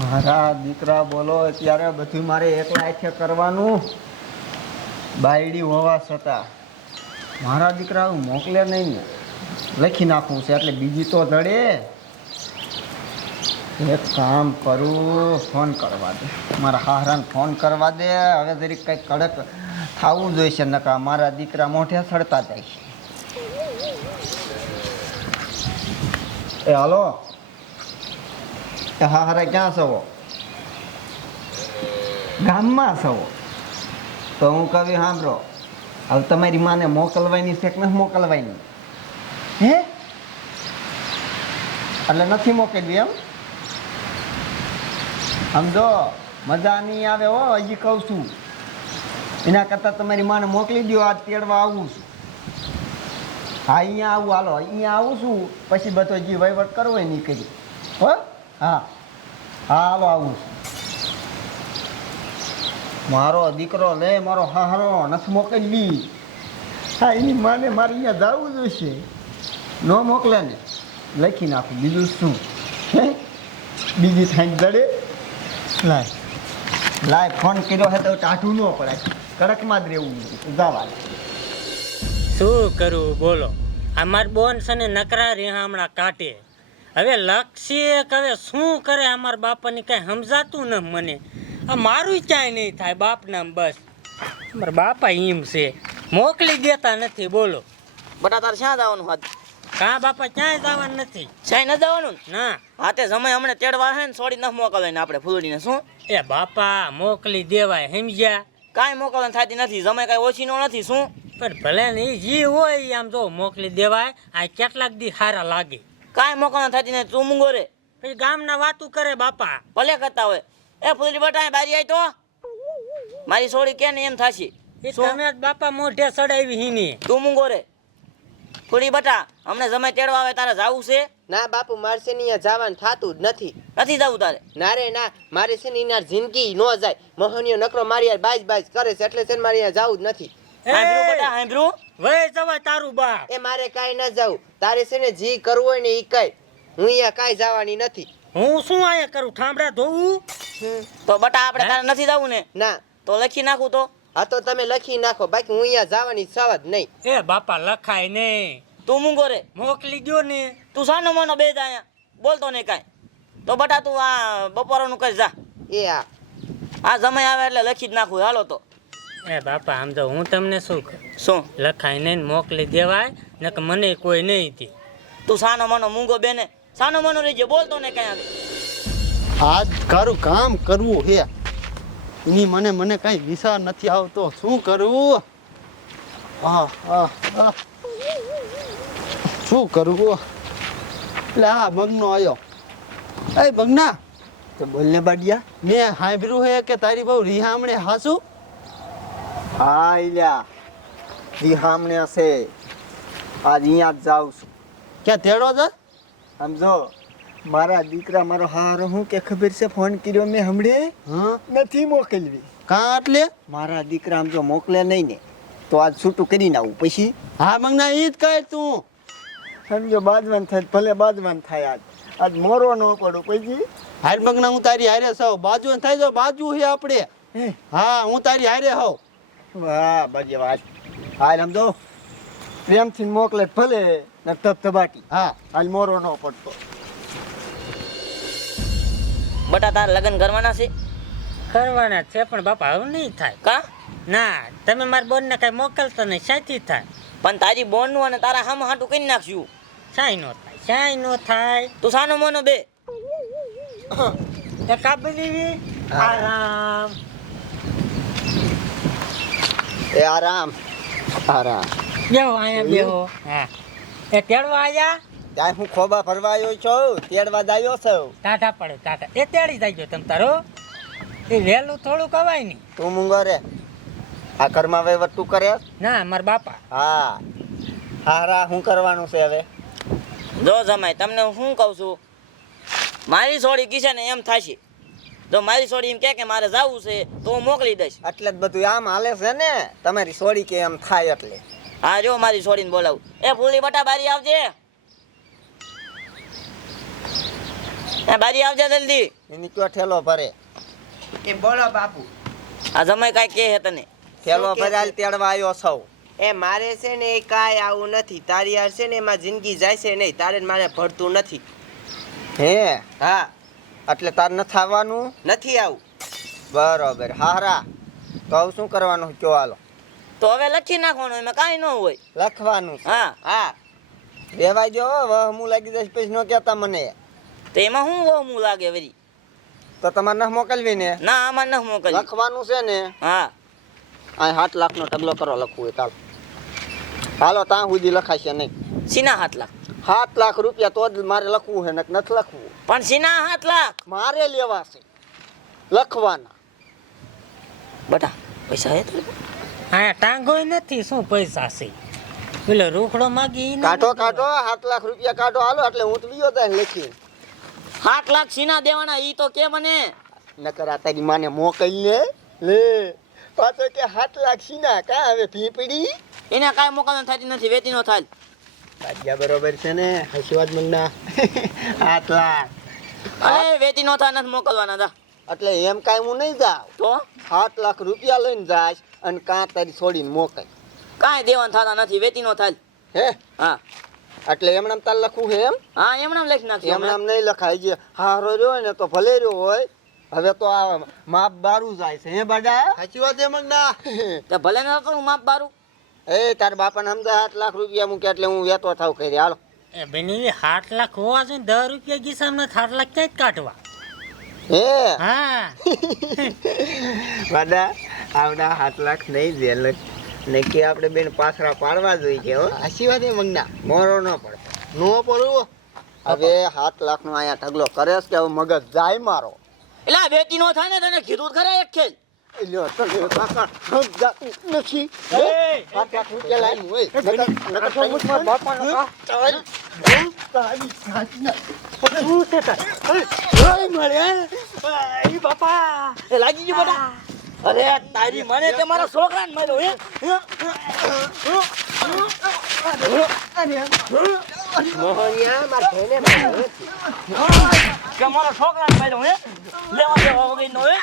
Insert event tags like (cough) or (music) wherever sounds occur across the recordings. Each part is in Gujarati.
મારા દીકરા, બોલો ત્યારે બધું મારે એકલા હાથે કરવાનું. બાયડી હોવા છતાં. મારા દીકરા મોકલે નહીં. ને લખી નાખવું છે, એટલે બીજી તો જડે એક કામ કરું, ફોન કરવા દે. મારા હારાને ફોન કરવા દે. હવે જરીક કંઈક કડક થવું જોઈશે, નકા મારા દીકરા મોઢે સડતા જાય છે. એ, હાલો. એ હા હારે ક્યાં સવો ગામમાં સવો તો હું કવિ સાંભળો. હવે તમારી માને મોકલવાની છે કે નથી મોકલવાની? હે? એટલે નથી મોકલવી એમ? સમજો મજા નહીં આવે હો, હજી કહું છું. એના કરતાં તમારી માને મોકલી દો આજ તેડવા આવું છું. હા, અહીંયા આવું, હાલો, અહીંયા આવું છું. પછી બધો જે વહીવટ કરવો એ નહીં કરી. હો? હા. હા હાલો આવું. મારો દીકરો લે, મારો હાહરો, નથી મોકલી હા, એની માને મારે અહીંયા જવું જોઈશે. ન મોકલે ને. લખી નાખું. બીજું શું? હે? બીજી થાય દડે? લાય. લાય, ફોન કર્યો હે તો ટાઢું ન પડાય. કડકમાં જ રહેવું જવા. શું કરવું બોલો. અમાર બોન છે ને નકરા હમણાં કાઢે હવે લક્ષ્ય હવે શું કરે અમારા બાપાને કઈ સમજાતું ન મને? આ મારું ક્યાંય નહીં થાય બાપના બસ. અમારા બાપા એમ છે. મોકલી દેતા નથી બોલો. બટા તારે ક્યાં જવાનું હાથ? કા બાપા ક્યાંય જવાનું નથી? ક્યાંય ન જવાનું? ના. હા તે સમય હમણાં તેડવા હે ને છોડી ન મોકલવાય ને આપણે ફૂલડીને શું? એ બાપા મોકલી દેવાય સમજ્યા? કાંઈ મોકલવાની થતી નથી સમય કાંઈ ઓછી નો નથી શું? પણ ભલે ને જી હોય આમ જો મોકલી દેવાય આ કેટલાક દી સારા લાગે. કાંઈ મોકલવાની થતી નથી તું મૂંગો રે. પછી ગામના વાતું કરે બાપા. ભલે કરતા હોય. એ ફૂલી બટા બારી આવી તો? મારી છોડી કે ને એમ થાશી? તમે બાપા મોઢે ચડાવી હીની. તું મૂંગો રે. ફૂલી બટા અમને સમય તેડવા આવે તારે જાવું છે? ના બાપુ મારે છે ને અહીંયા જવાનું થતું જ નથી. નથી જવું તારે? ના રે ના. મારે છે ને એના જિંદગી ન જાય. મોહનીયો નકરો મારી યાર બાજ બાજ કરે છે એટલે છે ને મારે અહીંયા જવું જ નથી. હાંભળ્યું બટા હાંભળ્યું? વહી જવાય તારું બા એ મારે કાંઈ ન જાવ. તારે છે ને જી કરવું હોય ને એ કઈ. હું અહીંયા કાંઈ જવાની નથી. હું શું આયા કરું? ઠામડા ધોવું? તો બટા આપણે તારે નથી જવું ને? ના. તો લખી નાખું તો. આ તો તમે લખી નાખો. બાકી હું અહીંયા જવાની સવાજ જ નહીં. એ બાપા લખાય ને તું મૂંગો રે મોકલી દો ને. તું સાનો માનો બે અહીંયા. બોલતો નહીં કાંઈ. તો બટા તું આ બપોરનું કરી જા. એ આ. આ સમય આવે એટલે લખી જ નાખું. હાલો તો. એ બાપા આમ તો હું તમને શું કહું? શું? લખાય ને મોકલી દેવાય ને કે મને કોઈ નહીં હતી તું સાનો માનો મૂંગો બેને સાનો માનો રહીજે બોલતો ને કાંઈ આજ કારું કામ કરવું હે. એની મને મને કઈ વિચાર નથી આવતો. શું કરવું હા આહ. શું કરવું એટલે આ મગનો આવ્યો એ મગના. તો બોલને બાડિયા. મેં સાંભળ્યું હે કે તારી બહુ રિહામણે હાસું? હા ઇલ્યા જી સામને છે. આજ અહીંયા જ જાઉં છું. ક્યાં તેડો છે સમજો મારા દીકરા મારો હારો હું કે ખબર છે ફોન કર્યો મેં હમણે? હા? નથી મોકલવી. કાં એટલે? મારા દીકરા આમ જો મોકલે નહીં ને તો આજ છૂટું કરીને આવું. પછી? હા મંગના ઈ જ કહે તું. સમજો બાદવાન થાય ભલે બાદવાન થાય આજ. આજ મોરો ન પડો પછી હાર મંગના હું તારી હારે સૌ બાજુ થાય તો બાજુ હે આપણે. હા હું તારી હારે હોઉં. વાહ બાજે વાત. હાલ સમજો પ્રેમથી મોકલે ભલે ને ધબધબાટી હા. હાલ મોરો ન પડતો. બટા તાર લગ્ન કરવાના છે? કરવાના છે પણ બાપા હવે નહીં થાય. કા? ના તમે મારા બોનને કઈ મોકલતા નહીં સાચી થાય. પણ તારી બોનનું અને તારા હામ હાટું કરી નાખશું. શાય નો થાય શાય નો થાય. તું સાનો મોનો બે. કાબલી આરામ. એ આરામ. આરામ. બેહો અહીંયા બેહો. હા. એ તેડવા આયા? ત્યાં હું ખોબા ફરવા આવ્યો છું તેડવા દાયો છું. ટાટા પડે ટાટા એ તેડી જાય તમ તારો એ વહેલું થોડું કવાય નહીં. તું મૂંગો રે. આ ઘરમાં વહીવટ કરે? ના મારા બાપા. હા. હારા શું કરવાનું છે હવે? જો જમાય તમને હું શું કહું છું મારી છોડી કીશે ને એમ થશે. જો મારી સોડી એમ કે કે મારે જવું છે તો હું મોકલી દઈશ. એટલે જ બધું આમ હાલે છે ને તમારી સોડી કે એમ થાય એટલે. હા જો મારી છોડીને બોલાવું. એ ફૂલી બટા બારી આવજે. એ બારી આવજે જલ્દી. એની કયો ઠેલો ભરે? એ બોલો બાપુ. આ જમાઈ કાઈ કે હે તને? ઠેલો ભરાલ તેડવા આવ્યો છો એ મારે છે ને એ કાંઈ આવું નથી. તારી યાર છે ને એમાં જિંદગી જાય છે નહીં. તારે મારે ભરતું નથી. હે? હા. એટલે તાર નથી આવવાનું નથી આવું. બરોબર. હારા તો હવે શું કરવાનું? કયો હાલો. તો હવે લખી નાખવાનું એમાં કાંઈ ન હોય. લખવાનું હા. હા. રેવાય જો વહ હું લાગી જઈશ પછી ન કહેતા મને. તો એમાં શું વહમું લાગે વરી તો તમારે ન મોકલવી ને? ના આમાં ન મોકલી લખવાનું છે ને? હા. આ સાત લાખનો ઢગલો કરો લખવું હોય ચાલો. હાલો ત્યાં સુધી લખાશે નહીં. સીના હાથ લાખ. સાત લાખ રૂપિયા તો જ મારે લખવું છે નથી લખવું. પણ સીના હાથ લાખ. મારે લેવા છે લખવાના. બટા પૈસા હે હા ટાંગોય નથી શું પૈસા છે? પેલો રોકડો માગી કાઢો કાઢો સાત લાખ રૂપિયા કાઢો હાલો એટલે હું તો બીજો લખી સાત લાખ સીના દેવાના ઈ તો કે મને. નકર આ તારી માને મોકલી લે લે. પાછો કે સાત લાખ સીના કા હવે ભીપડી? એને કાંઈ મોકલવાનું થતી નથી વેચી નો થાય. બરોબર છે ને? આશીર્વાદ મંગના સાત લાખ અરે વેતી નો થાય નથી મોકલવાના તા એટલે એમ કાંઈ હું નહીં જાઉં. તો? સાત લાખ રૂપિયા લઈને જાશ અને કાં તારી છોડીને મોકલ કાંઈ દેવાનું થતા નથી વેતી નો થાય. હે? હા. એટલે એમણામ તાર લખવું છે એમ? હા એમણે લખી નાખશું. એમણામ નહીં લખાય. જે હારો રહ્યો હોય ને તો ભલે રહ્યો હોય. હવે તો આ માપ બારું જાય છે હે બાડા? સાચી વાત એમ ના ભલે ન કરું માપ બારું. એ તાર બાપાને સમજા સાત લાખ રૂપિયા મૂક્યા એટલે હું વેતો થાવ કરી હાલો. એ બેની સાત લાખ હોવા જોઈએ ને દસ રૂપિયા ગીસામાં સાત લાખ ક્યાંય કાઢવા? હે? હા. (laughs) બાડા આવડા સાત લાખ નહીં દે. ને કે આપણે બેન પાછરા પાડવા જોઈએ હો. વાત છે મંગના. મોરો ન પડે. નો પડવું હવે સાત લાખ નો અહીંયા ઢગલો કરે છે કે હવે મગજ જાય મારો. એટલે આ વેચી નો થાય ને તને કીધું ખરા એક ખેલ. લ્યો તને કાકા સમજાતું નથી સાત લાખ રૂપિયા લાવીને હોય નકર- નકર તો હું મારા બાપાનો કા- તારી- તારી સાચના. શું છે તાર? ઓય મારે, એ બાપા એ લાગી ગયું બેટા અરે તારી મને તે મારા છોકરાને માર્યો હે મોહનિયા મારા ભાઈને માર્યો. કે મારા છોકરાને માર્યો હે લેવા દેવા વગરનો હે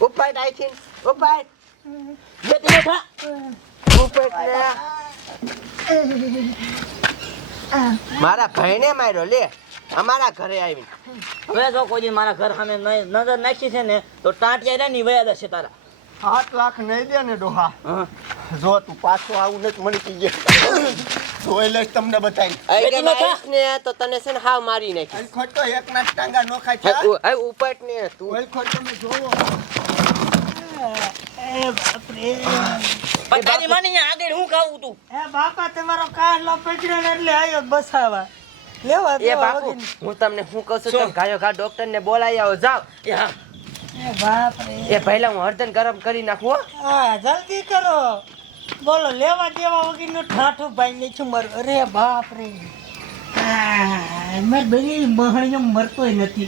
ઉપાડ આઈથી ઉપાડ મારા ભાઈને માર્યો લે. અમારા ઘરે આવી હવે જો કોઈ મારા ઘર સામે નજર નાખી છે ને તો ટાંટિયા રે ની વયા દશે તારા. સાત લાખ નહીં દે ને ડોહા. હા. જો તું પાછો આવું નથી મળી કીજે. જોઈ તમને બતાવી આઈ વેચી કે નો થા. મારીશ ને તો તને છે ને હાવ મારી નાખી. ખોટો એક ના ટાંગા નો ખાય છે આઈ ને તું. ઓય ખોટો તમે જોવો. પણ તારી મને અહીંયા આગળ હું ખાવું તું? એ બાપા તમારો કાઢલો પકડ્યો ને એટલે આયો બસાવા. લેવા એ બાપુ હું તમને શું કહું છું તમે ગાયો ઘા ડોક્ટર ને બોલાવી આવો જાવ એ હા. એ બાપ એ પહેલા હું હળદર ગરમ કરી નાખું હા જલ્દી કરો. બોલો, લેવા દેવા વગરનું ઠાઠું ભાઈ ને છું મર. અરે બાપ રે મારી બધી મહણીઓ મરતોય નથી.